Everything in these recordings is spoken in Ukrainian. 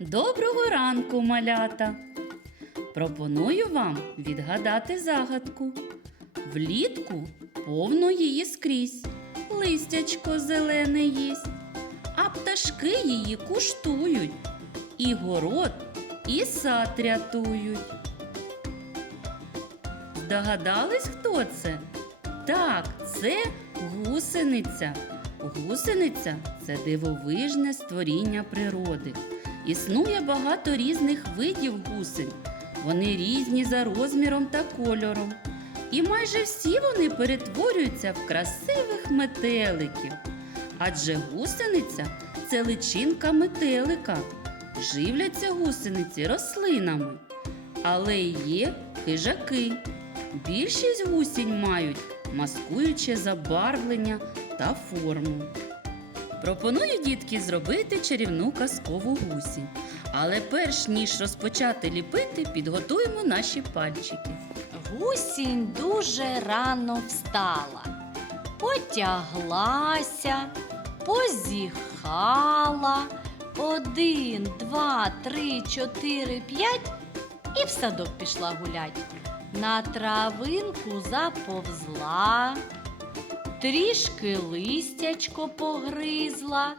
Доброго ранку, малята! Пропоную вам відгадати загадку. Влітку повно її скрізь, листячко зелене їсть, а пташки її куштують, і город, і сад рятують. Здогадались, хто це? Так, це гусениця. Гусениця це дивовижне створіння природи. Існує багато різних видів гусень. Вони різні за розміром та кольором. І майже всі вони перетворюються в красивих метеликів. Адже гусениця це личинка метелика. Живляться гусениці рослинами. Але є хижаки. Більшість гусінь мають маскуюче забарвлення та форму. Пропоную дітки зробити чарівну казкову гусінь. Але перш ніж розпочати ліпити, підготуємо наші пальчики. Гусінь дуже рано встала, потяглася, позіхала. Один, два, три, чотири, п'ять і в садок пішла гулять. На травинку заповзла, трішки листячко погризла,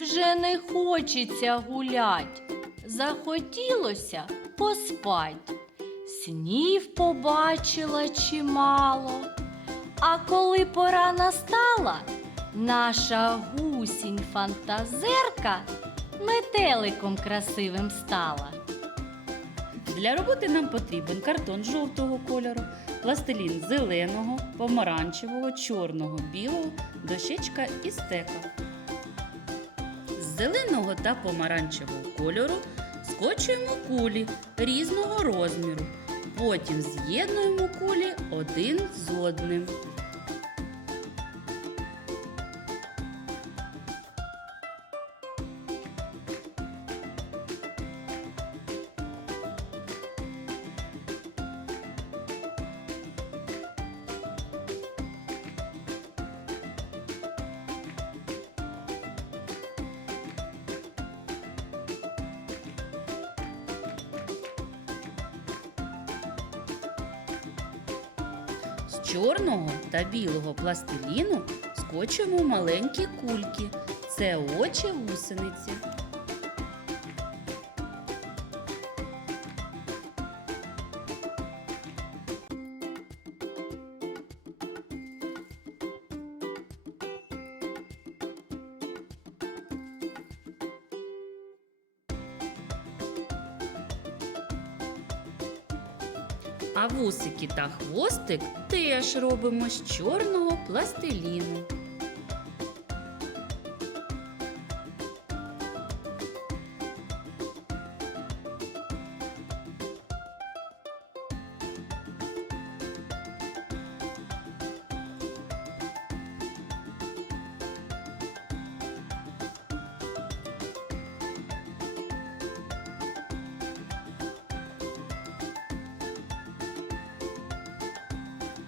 вже не хочеться гулять. Захотілося поспать. Снів побачила чимало. А коли пора настала, наша гусінь фантазерка метеликом красивим стала. Для роботи нам потрібен картон жовтого кольору, пластилін зеленого, помаранчевого, чорного, білого, дощечка і стека. З зеленого та помаранчевого кольору скочуємо кулі різного розміру. Потім з'єднуємо кулі один з одним. Чорного та білого пластиліну скочуємо маленькі кульки. Це очі гусениці. А вусики та хвостик теж робимо з чорного пластиліну.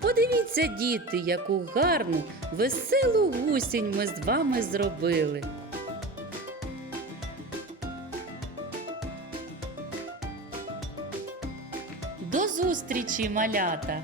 Подивіться, діти, яку гарну, веселу гусінь ми з вами зробили. До зустрічі, малята!